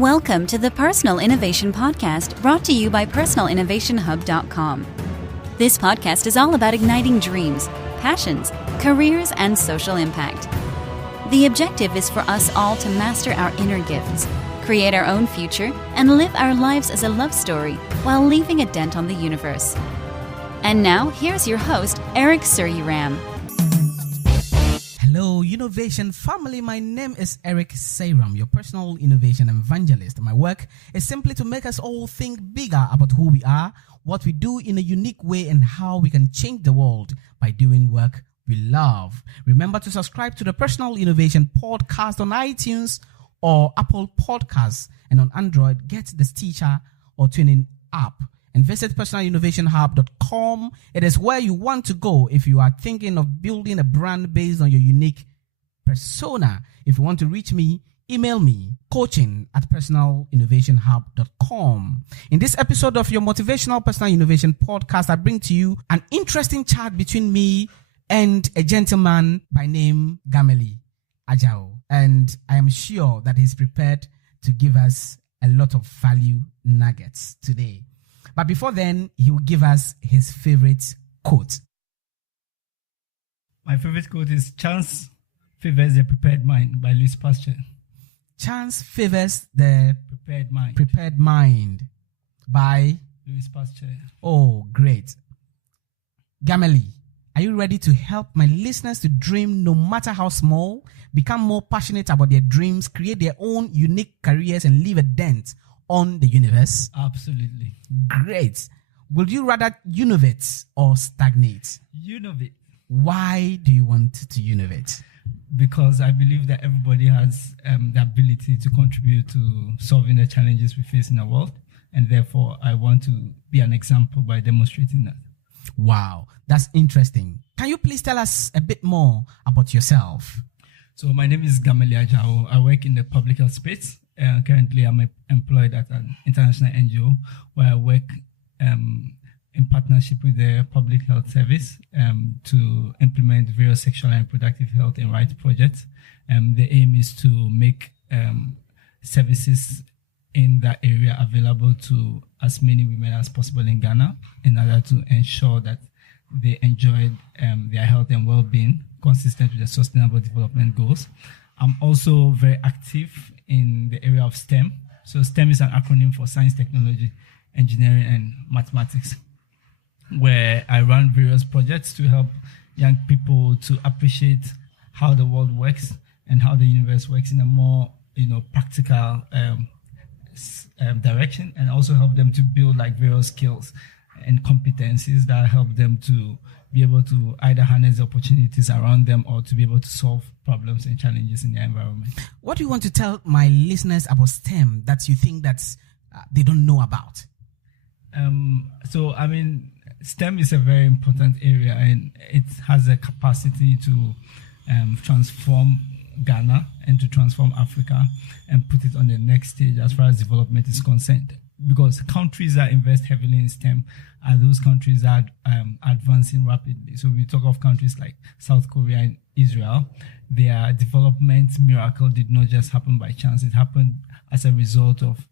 Welcome to the Personal Innovation Podcast, brought to you by personalinnovationhub.com. This podcast is all about igniting dreams, passions, careers, and social impact. The objective is for us all to master our inner gifts, create our own future, and live our lives as a love story while leaving a dent on the universe. And now, here's your host, Eric Suryaram. Hello, Innovation family. My name is Eric Suryaram, your personal innovation evangelist. My work is simply to make us all think bigger about who we are, what we do in a unique way, and how we can change the world by doing work we love. Remember to subscribe to the Personal Innovation Podcast on iTunes or Apple Podcasts, and on Android, get the Stitcher or TuneIn app. And visit personalinnovationhub.com. It is where you want to go if you are thinking of building a brand based on your unique persona. If you want to reach me, email me, coaching@personalinnovationhub.com. In this episode of your motivational personal innovation podcast, I bring to you an interesting chat between me and a gentleman by name Gameli Adzaho. And I am sure that he's prepared to give us a lot of value nuggets today. But before then, he will give us his favorite quote. My favorite quote is "Chance favors the prepared mind" by Louis Pasteur. Chance favors the prepared mind by Louis Pasteur. Oh, great. Gameli, are you ready to help my listeners to dream no matter how small, become more passionate about their dreams, create their own unique careers, and leave a dent on the universe? Absolutely. Great. Would you rather innovate or stagnate? Innovate. Why do you want to innovate? Because I believe that everybody has the ability to contribute to solving the challenges we face in the world. And therefore, I want to be an example by demonstrating that. Wow, that's interesting. Can you please tell us a bit more about yourself? So my name is Gameli Adzaho. I work in the public health space. Currently, I'm employed at an international NGO where I work in partnership with the Public Health Service to implement various sexual and reproductive health and rights projects. The aim is to make services in that area available to as many women as possible in Ghana in order to ensure that they enjoy their health and well-being consistent with the Sustainable Development Goals. I'm also very active in the area of STEM. So STEM is an acronym for science, technology, engineering, and mathematics, where I run various projects to help young people to appreciate how the world works and how the universe works in a more, practical direction, and also help them to build various skills and competencies that help them to be able to either harness the opportunities around them or to be able to solve problems and challenges in their environment. What do you want to tell my listeners about STEM that you think that they don't know about? STEM is a very important area, and it has a capacity to transform Ghana and to transform Africa and put it on the next stage as far as development is concerned. Because countries that invest heavily in STEM are those countries that are advancing rapidly. So we talk of countries like South Korea and Israel. Their development miracle did not just happen by chance. It happened as a result of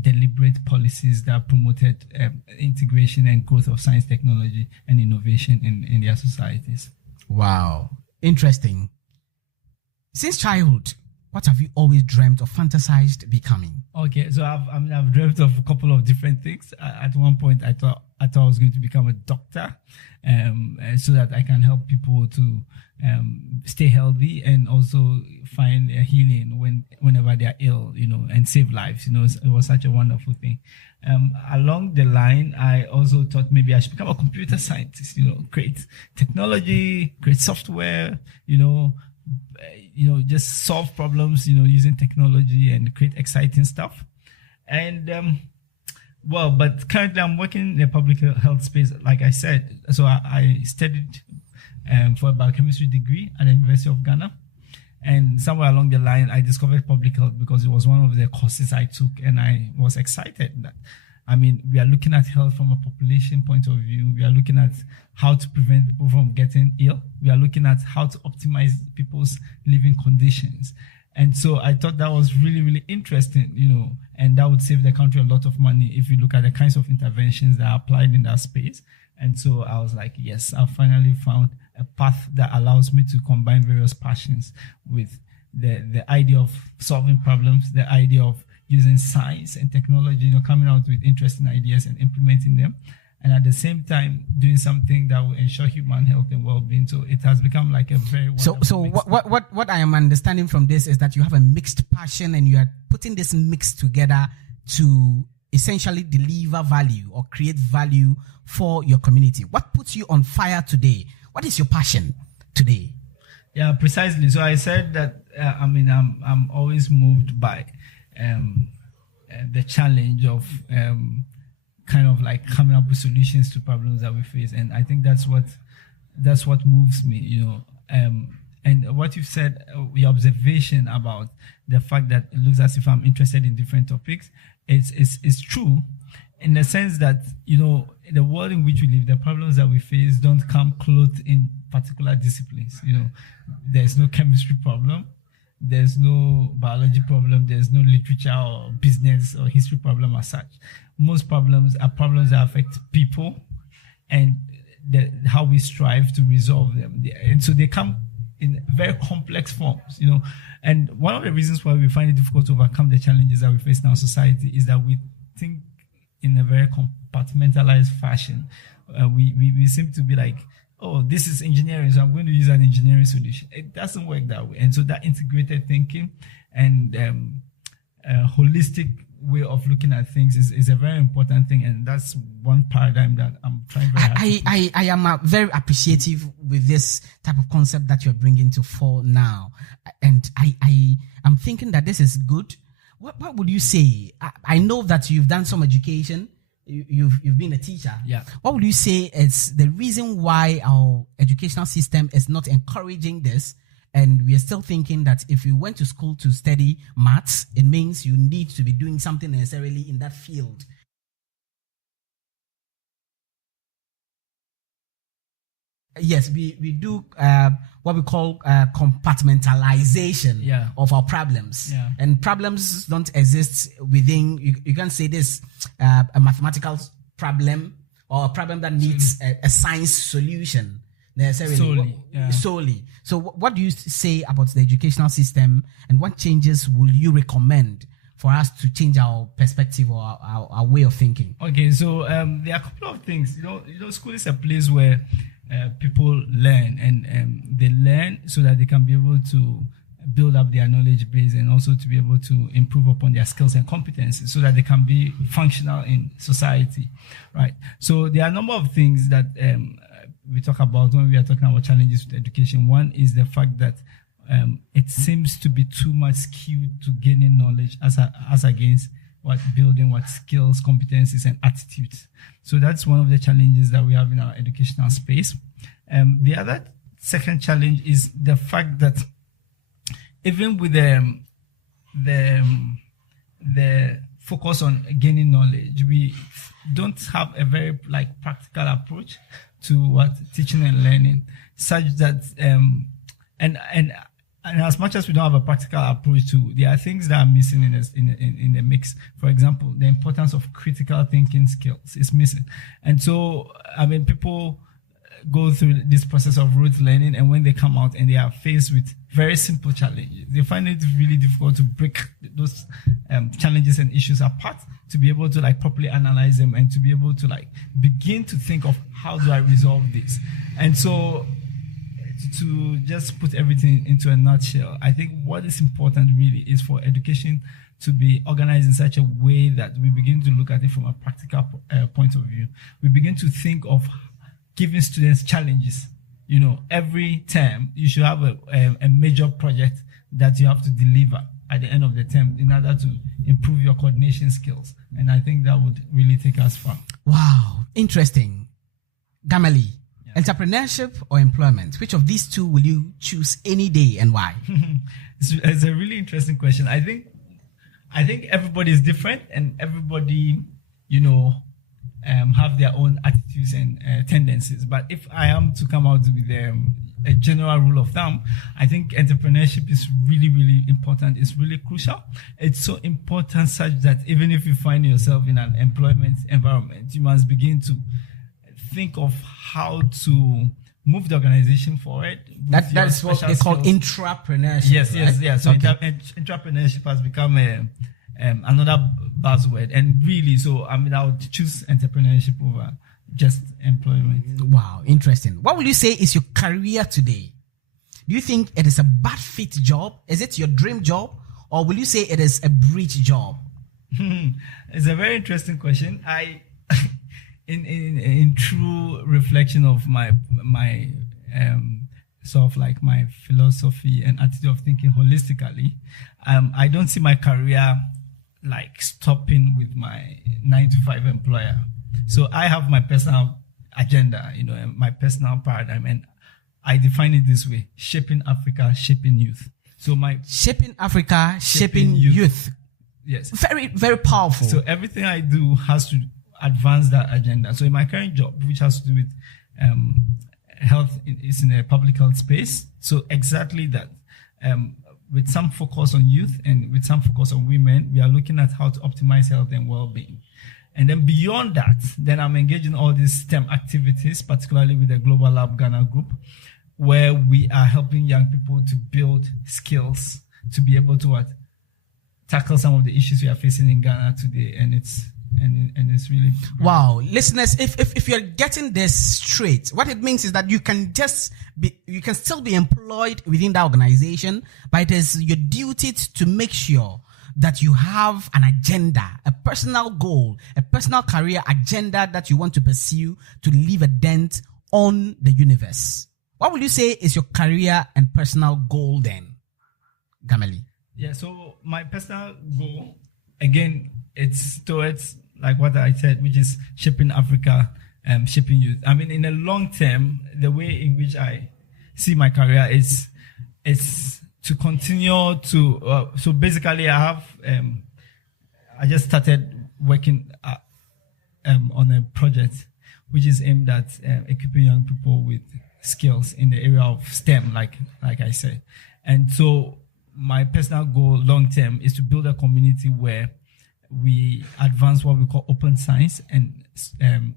deliberate policies that promoted integration and growth of science, technology, and innovation in their societies. Wow. Interesting. Since childhood, what have you always dreamt or fantasized becoming? Okay, so I've dreamt of a couple of different things. At one point, I thought I was going to become a doctor, so that I can help people to stay healthy and also find a healing whenever they are ill, and save lives. It was such a wonderful thing. Along the line, I also thought maybe I should become a computer scientist. Create technology, create software. Just solve problems, using technology and create exciting stuff. And, but currently I'm working in the public health space, like I said. So I studied for a biochemistry degree at the University of Ghana. And somewhere along the line, I discovered public health because it was one of the courses I took, and I was excited that, we are looking at health from a population point of view. We are looking at how to prevent people from getting ill. We are looking at how to optimize people's living conditions. And so I thought that was really, really interesting, and that would save the country a lot of money if you look at the kinds of interventions that are applied in that space. And so I was like, yes, I finally found a path that allows me to combine various passions with the idea of solving problems, the idea of using science and technology, coming out with interesting ideas and implementing them. And at the same time, doing something that will ensure human health and well-being. So it has become like a very wonderful So what I am understanding from this is that you have a mixed passion, and you are putting this mix together to essentially deliver value or create value for your community. What puts you on fire today? What is your passion today? Yeah, precisely. So I said that I'm always moved by the challenge of kind of like coming up with solutions to problems that we face, and I think that's what moves me, and what you said, your observation about the fact that it looks as if I'm interested in different topics, it's true, in the sense that in the world in which we live, the problems that we face don't come clothed in particular disciplines. There's no chemistry problem, there's no biology problem, there's no literature or business or history problem as such. Most problems are problems that affect people and how we strive to resolve them. And so they come in very complex forms, And one of the reasons why we find it difficult to overcome the challenges that we face in our society is that we think in a very compartmentalized fashion. We seem to be like, oh, this is engineering, so I'm going to use an engineering solution. It doesn't work that way. And so that integrated thinking and holistic way of looking at things is a very important thing, and that's one paradigm that I'm trying very hard I am very appreciative with this type of concept that you're bringing to fore now, and I'm thinking that this is good. What would you say? I know that you've done some education, you've been a teacher. Yeah. What would you say is the reason why our educational system is not encouraging this? And we are still thinking that if you went to school to study maths, it means you need to be doing something necessarily in that field. Yes, we do what we call compartmentalization of our problems. Yeah. And problems don't exist within, you can't say this, a mathematical problem or a problem that needs a science solution. Necessarily solely. So what do you say about the educational system, and what changes will you recommend for us to change our perspective or our way of thinking? Okay, so there are a couple of things. School is a place where people learn, and they learn so that they can be able to build up their knowledge base, and also to be able to improve upon their skills and competencies so that they can be functional in society, right? So there are a number of things that we talk about when we are talking about challenges with education. One is the fact that it seems to be too much skewed to gaining knowledge as against building skills, competencies, and attitudes. So that's one of the challenges that we have in our educational space. The other second challenge is the fact that even with the focus on gaining knowledge, we don't have a very practical approach to teaching and learning, such that and as much as we don't have a practical approach to, there are things that are missing in the mix. For example, the importance of critical thinking skills is missing, and so people go through this process of rote learning, and when they come out and they are faced with very simple challenges, they find it really difficult to break those challenges and issues apart, to be able to properly analyze them, and to be able to begin to think of how do I resolve this. And so, to just put everything into a nutshell, I think what is important really is for education to be organized in such a way that we begin to look at it from a practical point of view. We begin to think of giving students challenges. Every term you should have a major project that you have to deliver at the end of the term in order to improve your coordination skills. And I think that would really take us far. Wow, interesting. Gameli, entrepreneurship or employment? Which of these two will you choose any day, and why? It's a really interesting question. I think everybody is different, and everybody, have their own attitudes and tendencies. But if I am to come out with a general rule of thumb, I think entrepreneurship is really, really important. It's really crucial. It's so important such that even if you find yourself in an employment environment, you must begin to think of how to move the organization forward. That's what they call intrapreneurship. Yes, right? yeah. So entrepreneurship has become another buzzword, and really, so I would choose entrepreneurship over just employment. Wow, interesting. What will you say is your career today? Do you think it is a bad fit job? Is it your dream job, or will you say it is a bridge job? It's a very interesting question. In true reflection of my sort of like my philosophy and attitude of thinking holistically, I don't see my career like stopping with my 9-to-5 employer. So I have my personal agenda, my personal paradigm, and I define it this way: shaping Africa, shaping youth. So my shaping Africa, shaping youth. Yes. Very, very powerful. So everything I do has to advance that agenda. So in my current job, which has to do with health, is in a public health space. So exactly that. With some focus on youth and with some focus on women, we are looking at how to optimize health and well-being. And then beyond that, then I'm engaged in all these STEM activities, particularly with the Global Lab Ghana group, where we are helping young people to build skills to be able to tackle some of the issues we are facing in Ghana today. And it's really wow. Listeners, if you're getting this straight, what it means is that you can still be employed within that organization, but it is your duty to make sure that you have an agenda, a personal goal, a personal career agenda that you want to pursue to leave a dent on the universe. What would you say is your career and personal goal then, Gameli? Yeah, so my personal goal, again, it's towards like what I said, which is shaping Africa, shaping youth. In the long term, the way in which I see my career is to continue to. So basically, I just started working on a project which is aimed at equipping young people with skills in the area of STEM, like I said. And so my personal goal long term is to build a community where we advance what we call open science and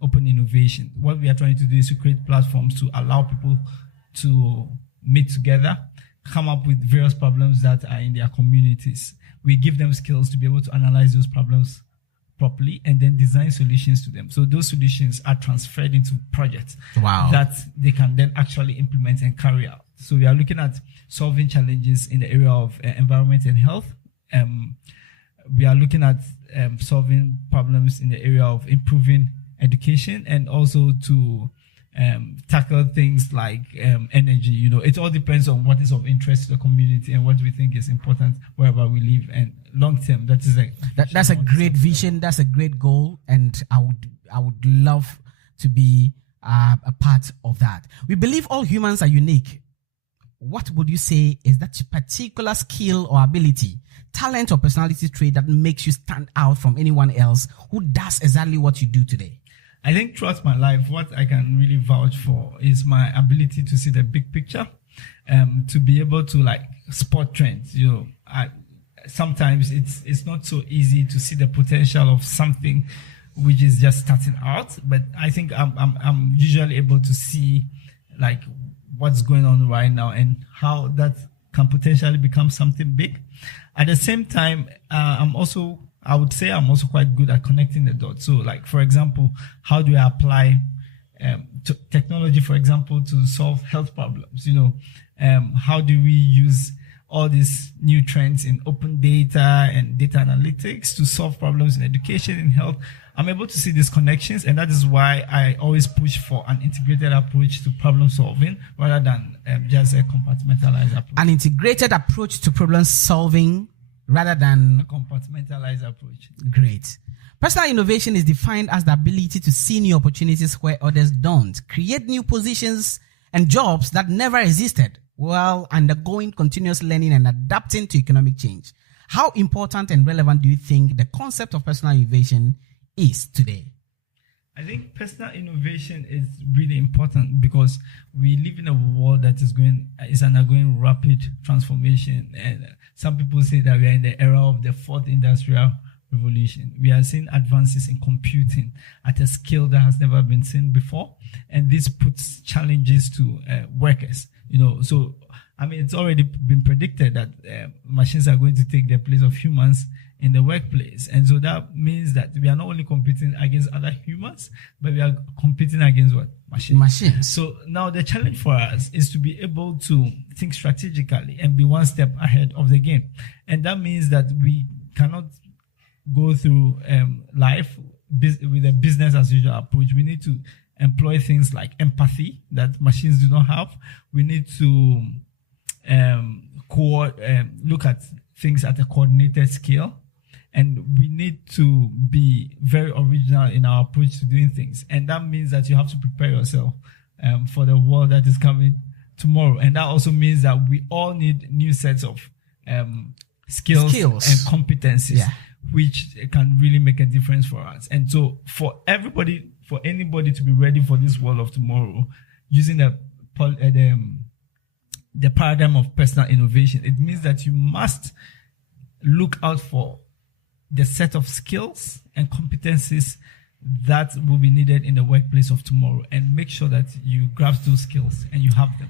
open innovation. What we are trying to do is to create platforms to allow people to meet together, come up with various problems that are in their communities. We give them skills to be able to analyze those problems properly and then design solutions to them. So those solutions are transferred into projects that they can then actually implement and carry out. So we are looking at solving challenges in the area of environment and health. We are looking at solving problems in the area of improving education and also to tackle things like energy. It all depends on what is of interest to the community and what we think is important wherever we live. And long term, that's a great vision. That's a great goal, and I would love to be a part of that. We believe all humans are unique. What would you say is that particular skill or ability, talent or personality trait that makes you stand out from anyone else who does exactly what you do today? I think throughout my life, what I can really vouch for is my ability to see the big picture, to be able to spot trends. Sometimes it's not so easy to see the potential of something which is just starting out, but I think I'm usually able to see what's going on right now and how that can potentially become something big. At the same time, I would say I'm also quite good at connecting the dots. So for example, how do I apply technology, for example, to solve health problems? How do we use all these new trends in open data and data analytics to solve problems in education and health? I'm able to see these connections, and that is why I always push for an integrated approach to problem solving rather than just a compartmentalized approach. An integrated approach to problem solving rather than a compartmentalized approach. Great. Personal innovation is defined as the ability to see new opportunities where others don't, create new positions and jobs that never existed while undergoing continuous learning and adapting to economic change. How important and relevant do you think the concept of personal innovation is today? I think personal innovation is really important because we live in a world that is undergoing rapid transformation. And some people say that we are in the era of the fourth industrial revolution. We are seeing advances in computing at a scale that has never been seen before. And this puts challenges to workers, So, it's already been predicted that machines are going to take the place of humans in the workplace. And so that means that we are not only competing against other humans, but we are competing against what? Machines. So now the challenge for us is to be able to think strategically and be one step ahead of the game. And that means that we cannot go through life with a business as usual approach. We need to employ things like empathy that machines do not have. We need to look at things at a coordinated scale. And we need to be very original in our approach to doing things. And that means that you have to prepare yourself for the world that is coming tomorrow. And that also means that we all need new sets of skills and competencies, which can really make a difference for us. And so for anybody to be ready for this world of tomorrow, using the paradigm of personal innovation, it means that you must look out for the set of skills and competencies that will be needed in the workplace of tomorrow, and make sure that you grasp those skills and you have them.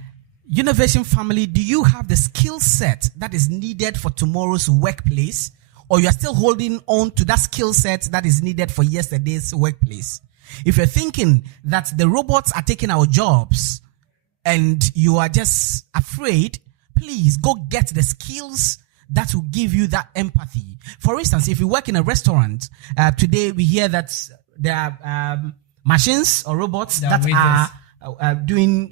Innovation family, do you have the skill set that is needed for tomorrow's workplace, or you are still holding on to that skill set that is needed for yesterday's workplace? If you're thinking that the robots are taking our jobs and you are just afraid, please go get the skills that will give you that empathy. For instance, if you work in a restaurant, today we hear that there are machines or robots that are doing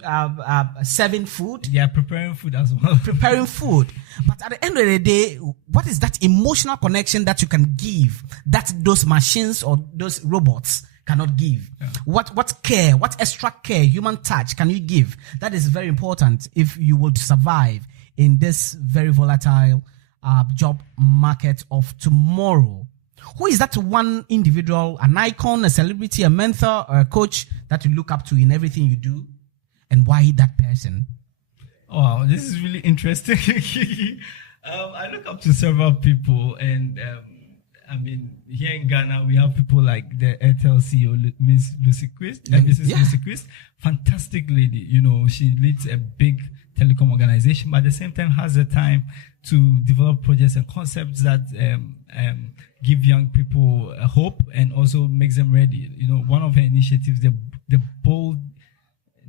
serving food. Yeah, preparing food as well. Preparing food. But at the end of the day, what is that emotional connection that you can give that those machines or those robots cannot give? Yeah. What care, what extra care, human touch can you give? That is very important if you would survive in this very volatile job market of tomorrow. Who is that one individual, an icon, a celebrity, a mentor, or a coach that you look up to in everything you do? And why that person? Wow, this is really interesting. I look up to several people, and here in Ghana, we have people like the Airtel CEO, Miss Lucy Quist, Lucy Quist, fantastic lady. She leads a big telecom organization, but at the same time has the time to develop projects and concepts that give young people hope and also makes them ready. One of her initiatives, the bold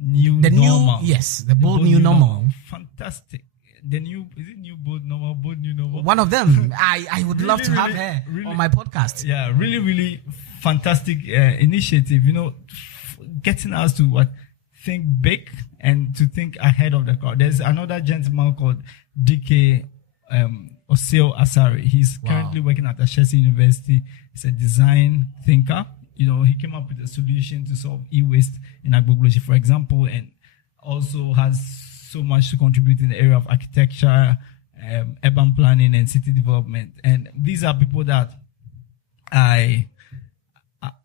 new normal. The bold new normal. Fantastic. Is it new bold normal? Bold new normal. One of them. I would love to have her on my podcast. Yeah, really, really fantastic initiative. Getting us to think big and to think ahead of the crowd. There's another gentleman called DK Oseo Asari. He's currently working at Ashesi University. He's a design thinker. He came up with a solution to solve e-waste in Agbogloshi, for example, and also has so much to contribute in the area of architecture, urban planning, and city development. And these are people that I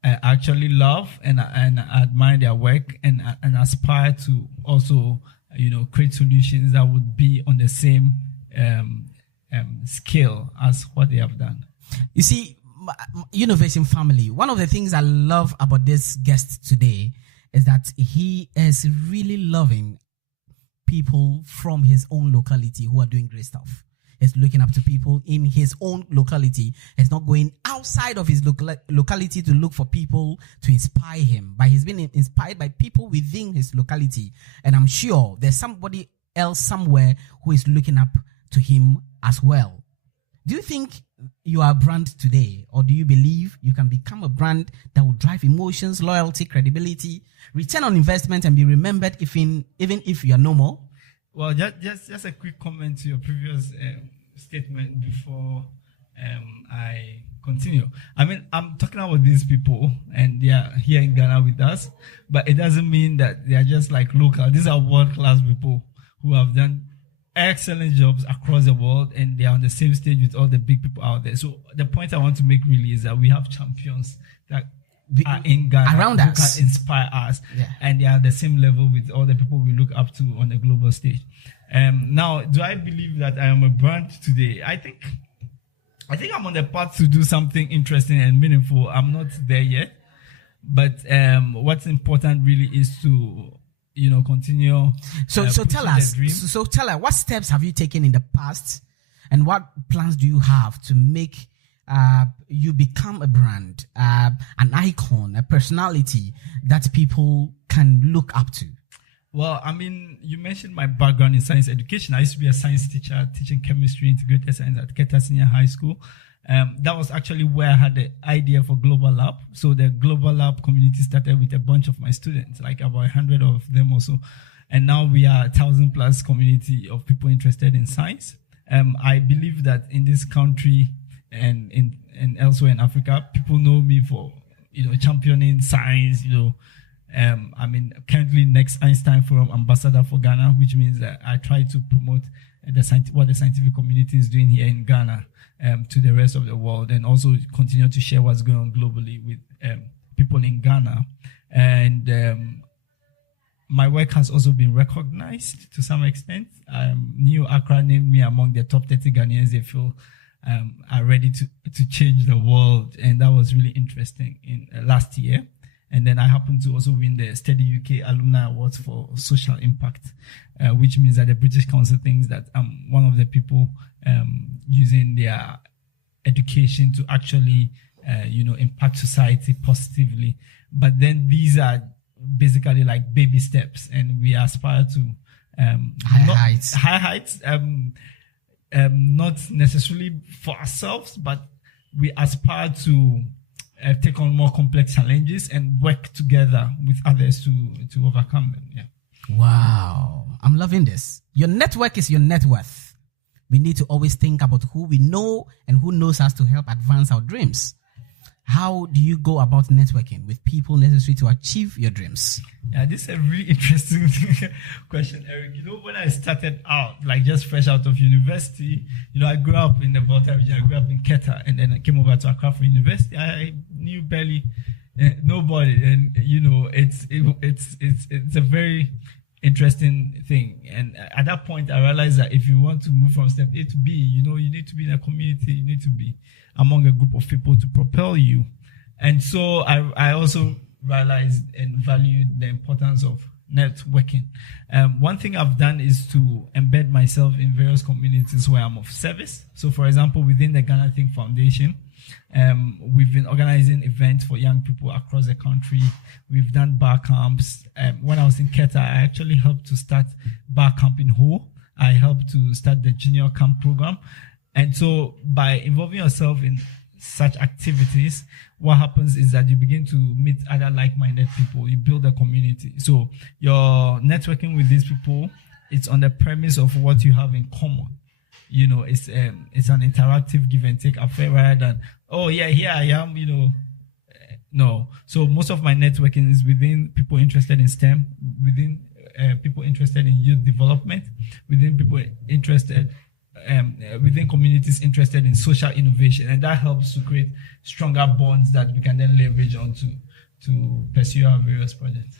actually love and admire their work and aspire to also, create solutions that would be on the same scale as what they have done. You see, Innovation family, one of the things I love about this guest today is that he is really loving people from his own locality who are doing great stuff. He's looking up to people in his own locality. He's not going outside of his locality to look for people to inspire him, but he's been inspired by people within his locality. And I'm sure there's somebody else somewhere who is looking up to him as well. Do you think you are a brand today, or do you believe you can become a brand that will drive emotions, loyalty, credibility, return on investment, and be remembered even if you are no more? Well, just a quick comment to your previous statement before I continue. I'm talking about these people, and they are here in Ghana with us, but it doesn't mean that they are just like local. These are world-class people who have done excellent jobs across the world, and they are on the same stage with all the big people out there. So the point I want to make really is that we have champions that are in Ghana around who us, can inspire us, Yeah. and they are the same level with all the people we look up to on the global stage. Now, do I believe that I am a brand today? I think I'm on the path to do something interesting and meaningful. I'm not there yet, but what's important really is to continue. So tell us. So tell us, what steps have you taken in the past, and what plans do you have to make you become a brand, an icon, a personality that people can look up to? Well, I mean, you mentioned my background in science education. I used to be a science teacher teaching chemistry, integrated science at Keta Senior High School. That was actually where I had the idea for Global Lab. So the Global Lab community started with a bunch of my students, like about 100 of them or so. And now we are 1,000 plus community of people interested in science. I believe that in this country and elsewhere in Africa, people know me for, championing science, currently next Einstein Forum ambassador for Ghana, which means that I try to promote what the scientific community is doing here in Ghana to the rest of the world, and also continue to share what's going on globally with people in Ghana. And my work has also been recognized to some extent. New Accra named me among the top 30 Ghanaians they feel are ready to change the world, and that was really interesting in last year. And then I happened to also win the Steady UK Alumni Awards for Social Impact, which means that the British Council thinks that I'm one of the people using their education to actually, impact society positively. But then these are basically like baby steps, and we aspire to high heights. Not necessarily for ourselves, but we aspire to take on more complex challenges and work together with others to overcome them. Yeah. Wow. I'm loving this. Your network is your net worth. We need to always think about who we know and who knows us to help advance our dreams. How do you go about networking with people necessary to achieve your dreams? Yeah, this is a really interesting question, Eric. When I started out, like just fresh out of university, I grew up in the Volta region. I grew up in Keta, and then I came over to Accra for university. I knew barely nobody, and it's a very interesting thing. And at that point, I realized that if you want to move from step A to B, you need to be in a community. You need to be among a group of people to propel you. And so I also realized and valued the importance of networking. One thing I've done is to embed myself in various communities where I'm of service. So, for example, within the Ghana Think Foundation, we've been organizing events for young people across the country. We've done bar camps. When I was in Keta, I actually helped to start bar camp in Ho. I helped to start the junior camp program. And so by involving yourself in such activities, what happens is that you begin to meet other like-minded people. You build a community. So your networking with these people, it's on the premise of what you have in common. It's an interactive give and take affair rather than, oh yeah, here I am, no. So most of my networking is within people interested in STEM, within people interested in youth development, within people interested within communities interested in social innovation, and that helps to create stronger bonds that we can then leverage on to pursue our various projects.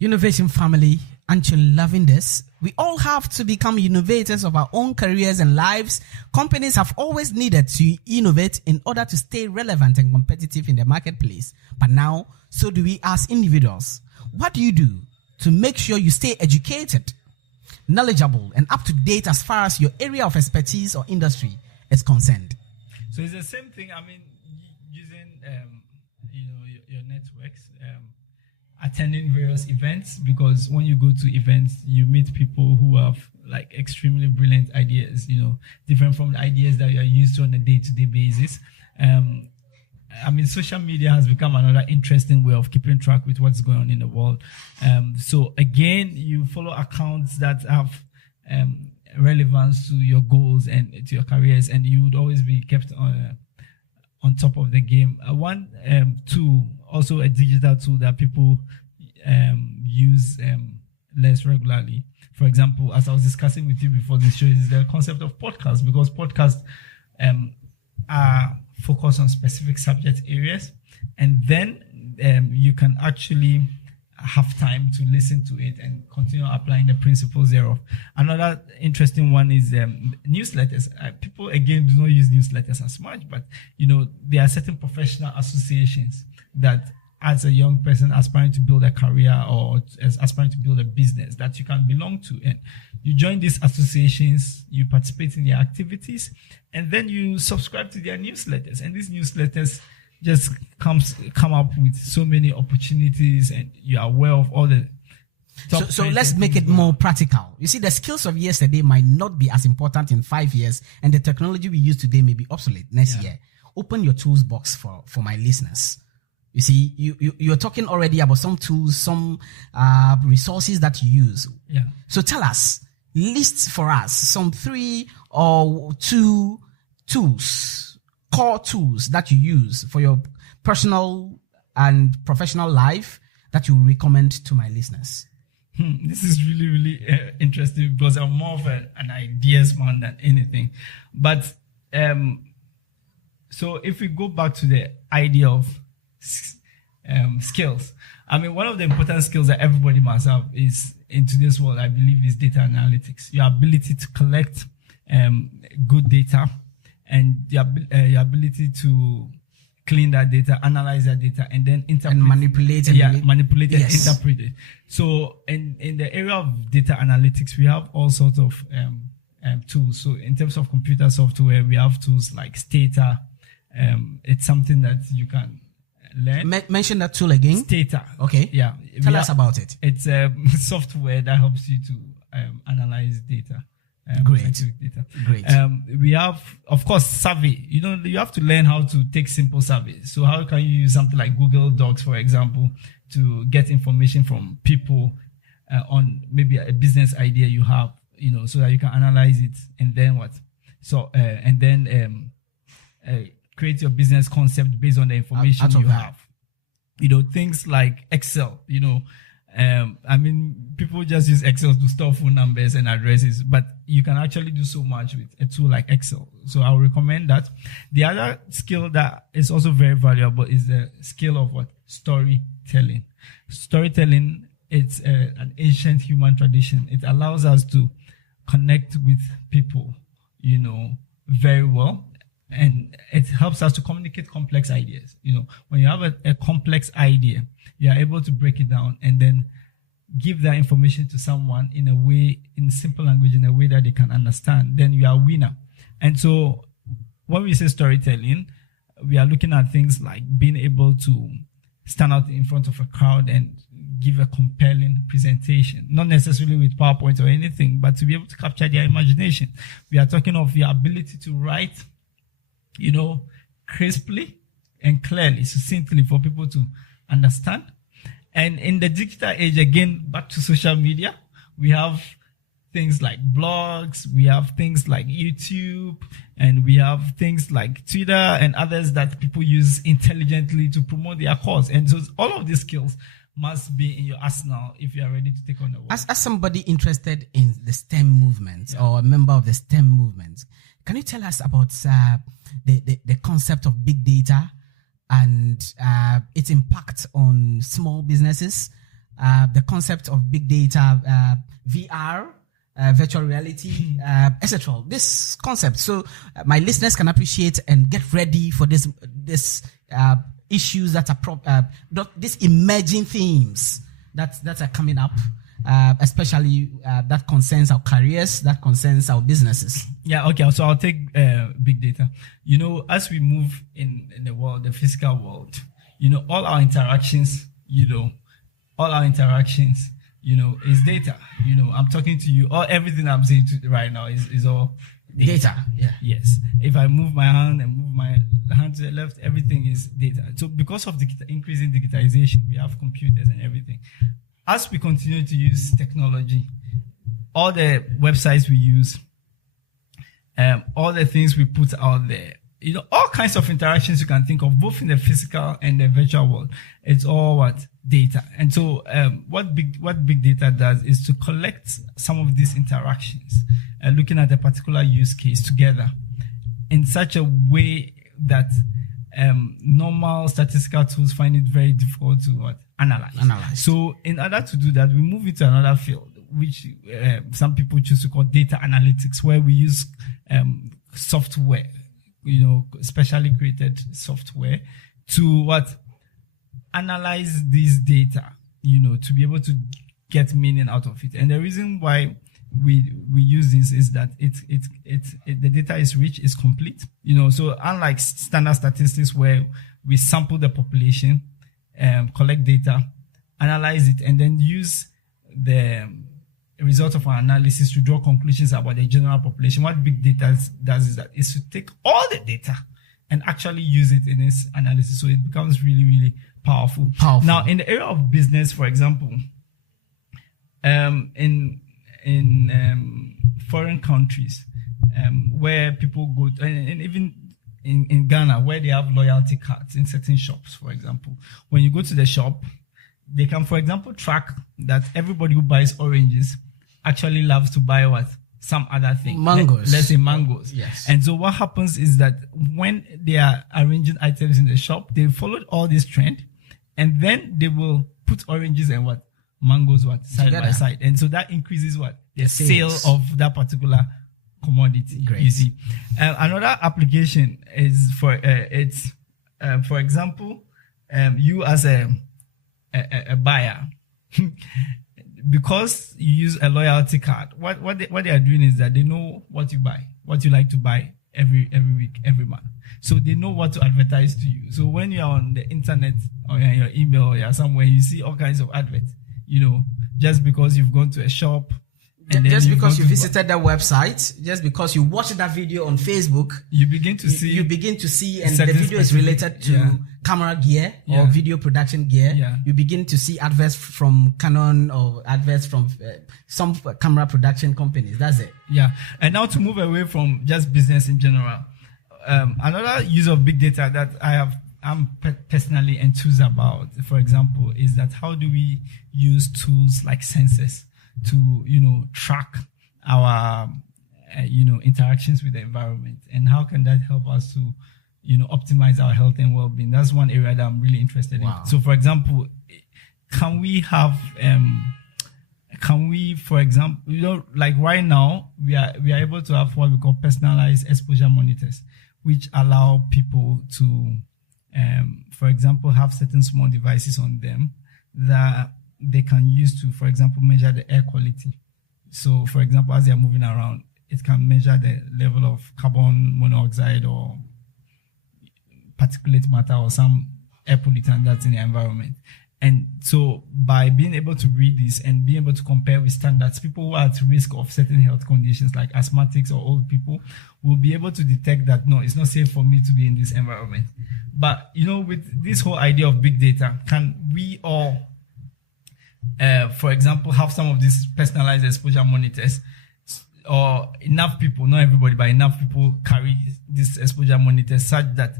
Innovation family, aren't you loving this? We all have to become innovators of our own careers and lives. Companies have always needed to innovate in order to stay relevant and competitive in the marketplace. But now, so do we as individuals. What do you do to make sure you stay educated, knowledgeable, and up to date as far as your area of expertise or industry is concerned? So it's the same thing. I mean, using your networks, attending various events, because when you go to events, you meet people who have like extremely brilliant ideas, different from the ideas that you are used to on a day-to-day basis. I mean, social media has become another interesting way of keeping track with what's going on in the world. So again, you follow accounts that have relevance to your goals and to your careers, and you would always be kept on top of the game. One tool, also a digital tool that people use less regularly. For example, as I was discussing with you before this show, is the concept of podcasts, because podcasts are focused on specific subject areas. and then you can actually have time to listen to it and continue applying the principles thereof. Another interesting one is newsletters. People, again, do not use newsletters as much, but, there are certain professional associations that, as a young person aspiring to build a career or as aspiring to build a business, that you can belong to. And you join these associations, you participate in their activities, and then you subscribe to their newsletters. And these newsletters just come up with so many opportunities, and you are aware of all the so let's make it more practical. You see, the skills of yesterday might not be as important in 5 years, and the technology we use today may be obsolete next year. Open your tools box for my listeners. You see, you're talking already about some tools, some resources that you use. Yeah. So tell us, list for us some 3 or 2 tools, core tools that you use for your personal and professional life that you recommend to my listeners. This is really, really interesting, because I'm more of an ideas man than anything. But so if we go back to the idea of skills, I mean, one of the important skills that everybody must have is, in today's world, I believe, is data analytics. Your ability to collect good data, and your ability to clean that data, analyze that data, and then interpret and manipulate it. Manipulate it, Yes. interpret it. So in the area of data analytics, we have all sorts of tools. So in terms of computer software, we have tools like Stata. It's something that you can learn. Mention that tool again. Stata. Okay. Yeah. Tell us about it. It's a software that helps you to analyze data. Great. Scientific data. Great. We have, of course, survey. You have to learn how to take simple surveys. So how can you use something like Google Docs, for example, to get information from people on maybe a business idea you have, so that you can analyze it, and then what? So, and then create your business concept based on the information you have. Things like Excel, I mean, people just use Excel to store phone numbers and addresses, but you can actually do so much with a tool like Excel. So I would recommend that. The other skill that is also very valuable is the skill of what? Storytelling. Storytelling, it's an ancient human tradition. It allows us to connect with people, very well. And it helps us to communicate complex ideas. When you have a complex idea, you are able to break it down and then give that information to someone in simple language, in a way that they can understand. Then you are a winner. And so when we say storytelling, we are looking at things like being able to stand out in front of a crowd and give a compelling presentation, not necessarily with PowerPoint or anything, but to be able to capture their imagination. We are talking of the ability to write, crisply and clearly, succinctly, for people to understand. And in the digital age, again, back to social media, we have things like blogs, we have things like YouTube, and we have things like Twitter and others that people use intelligently to promote their cause. And so all of these skills must be in your arsenal if you are ready to take on the world. As somebody interested in the STEM movement, or a member of the STEM movement, can you tell us about the concept of big data and its impact on small businesses, the concept of big data, VR, virtual reality, etc. This concept, so my listeners can appreciate and get ready for this issues that are these emerging themes that are coming up, especially that concerns our careers, that concerns our businesses. Yeah, okay. So I'll take big data. As we move in the world, the physical world, all our interactions, is data. I'm talking to you, or everything I'm saying right now is all data. Yeah. Yes. If I move my hand and move my hand to the left, everything is data. So because of the increasing digitization, we have computers and everything. As we continue to use technology, all the websites we use, all the things we put out there, all kinds of interactions you can think of, both in the physical and the virtual world, it's all what? Data. And so what big data does is to collect some of these interactions, looking at a particular use case together in such a way that normal statistical tools find it very difficult to analyze. So in order to do that, we move into another field, which some people choose to call data analytics, where we use software, specially created software to analyze this data, to be able to get meaning out of it. And the reason why we use this is that the data is rich, is complete. So unlike standard statistics where we sample the population, collect data, analyze it, and then use the result of our analysis to draw conclusions about the general population, what big data does is to take all the data and actually use it in its analysis. So it becomes really, really powerful. Now, in the area of business, for example, in foreign countries, where people go, and even in Ghana, where they have loyalty cards in certain shops, for example, when you go to the shop, they can, for example, track that everybody who buys oranges actually loves to buy some other thing. Mangoes. Let's say mangoes. Yes. And so what happens is that when they are arranging items in the shop, they followed all this trend, and then they will put oranges and mangoes side together by side. And so that increases the sale of that particular commodity. Great. You see. Another application is for example, you as a buyer, because you use a loyalty card, what they are doing is that they know what you buy, what you like to buy every week, every month. So they know what to advertise to you. So when you're on the internet or you're in your email or you're somewhere, you see all kinds of adverts, just because you've gone to a shop. And just because you visited that website, just because you watched that video on Facebook, you begin to see, and the video is related to camera gear or video production gear. Yeah. You begin to see adverts from Canon or adverts from some camera production companies. That's it. Yeah. And now to move away from just business in general, another use of big data that I'm personally enthused about, for example, is that how do we use tools like sensors to track our interactions with the environment, and how can that help us to optimize our health and well-being? That's one area that I'm really interested in. So for example, can we, for example, like right now we are able to have what we call personalized exposure monitors, which allow people to for example have certain small devices on them that they can use to, for example, measure the air quality. So, for example, as they are moving around, it can measure the level of carbon monoxide or particulate matter or some air pollutant that's in the environment. And so by being able to read this and being able to compare with standards, people who are at risk of certain health conditions like asthmatics or old people will be able to detect that, no, it's not safe for me to be in this environment. But, with this whole idea of big data, can we all for example, have some of these personalized exposure monitors, or enough people, not everybody, but enough people carry these exposure monitors such that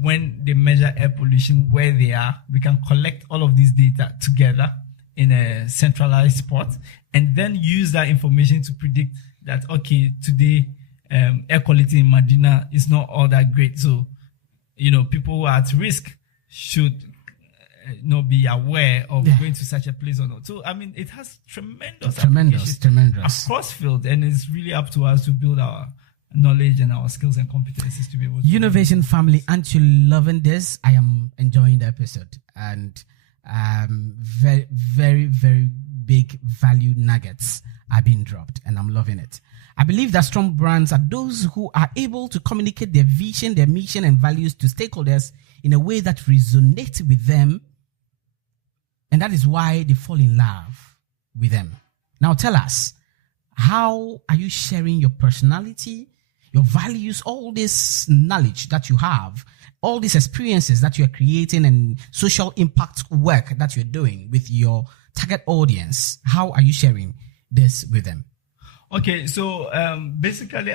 when they measure air pollution where they are, we can collect all of this data together in a centralized spot and then use that information to predict that, okay, today air quality in Medina is not all that great. So, people who are at risk should not be aware of going to such a place or not. So, it has tremendous across field, and it's really up to us to build our knowledge and our skills and competencies to be able to. Innovation family, aren't you loving this? I am enjoying the episode, and very, very, very big value nuggets are being dropped, and I'm loving it. I believe that strong brands are those who are able to communicate their vision, their mission, and values to stakeholders in a way that resonates with them. And that is why they fall in love with them. Now tell us, how are you sharing your personality, your values, all this knowledge that you have, all these experiences that you're creating and social impact work that you're doing with your target audience? How are you sharing this with them? Okay, so basically,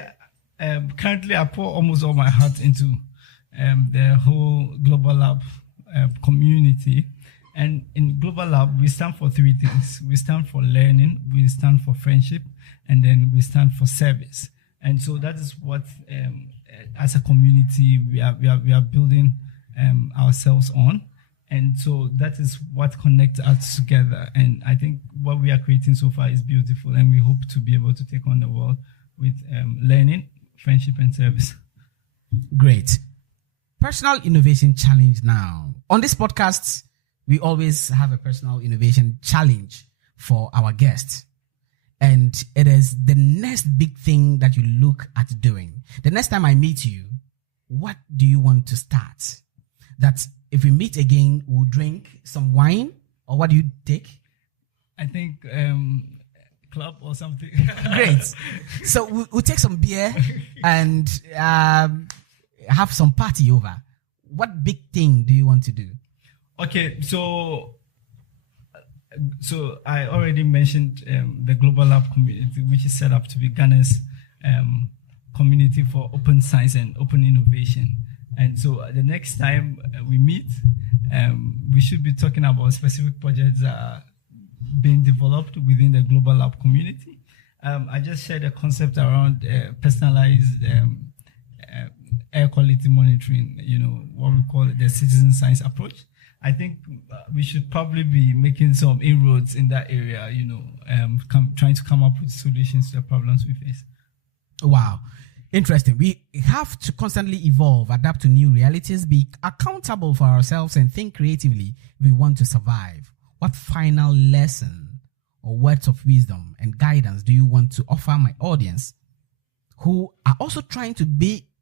currently I pour almost all my heart into the whole Global Lab community. And in Global Lab, we stand for three things. We stand for learning, we stand for friendship, and then we stand for service. And so that is what, as a community, we are building ourselves on. And so that is what connects us together. And I think what we are creating so far is beautiful. And we hope to be able to take on the world with learning, friendship, and service. Great. Personal innovation challenge now. On this podcast, we always have a personal innovation challenge for our guests. And it is the next big thing that you look at doing. The next time I meet you, what do you want to start? That if we meet again, we'll drink some wine, or what do you take? I think club or something. Great. So we'll take some beer and have some party over. What big thing do you want to do? Okay, so I already mentioned the Global Lab community, which is set up to be Ghana's community for open science and open innovation. And so the next time we meet, we should be talking about specific projects that are being developed within the Global Lab community. I just shared a concept around personalized air quality monitoring, what we call the citizen science approach. I think we should probably be making some inroads in that area, trying to come up with solutions to the problems we face. Wow. Interesting. We have to constantly evolve, adapt to new realities, be accountable for ourselves, and think creatively if we want to survive. What final lesson or words of wisdom and guidance do you want to offer my audience who are also trying to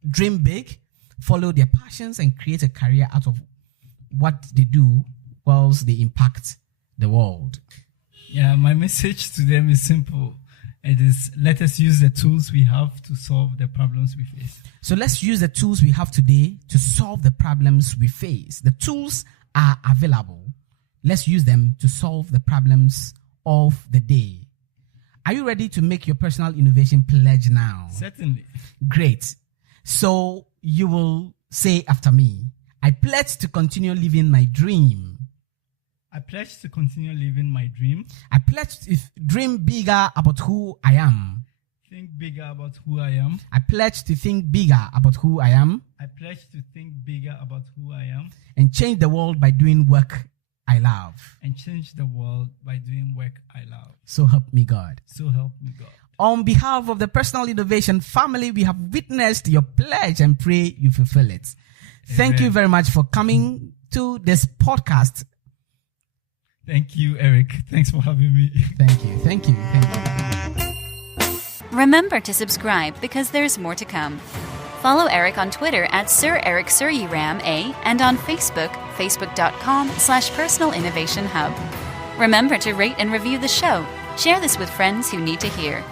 dream big, follow their passions, and create a career out of what they do whilst they impact the world? Yeah, my message to them is simple. It is, let us use the tools we have to solve the problems we face. So let's use the tools we have today to solve the problems we face. The tools are available. Let's use them to solve the problems of the day. Are you ready to make your personal innovation pledge now? Certainly. Great. So you will say after me, I pledge to continue living my dream. I pledge to continue living my dream. I pledge to dream bigger about who I am. Think bigger about who I am. I pledge to think bigger about who I am. I pledge to think bigger about who I am. And change the world by doing work I love. And change the world by doing work I love. So help me God. So help me God. On behalf of the Personal Innovation family, we have witnessed your pledge and pray you fulfill it. Amen. Thank you very much for coming to this podcast. Thank you, Eric. Thanks for having me. Thank you. Thank you. Thank you. Remember to subscribe because there's more to come. Follow Eric on Twitter at Sir Eric Suryiram A and on Facebook, facebook.com/Personal Innovation Hub. Remember to rate and review the show. Share this with friends who need to hear.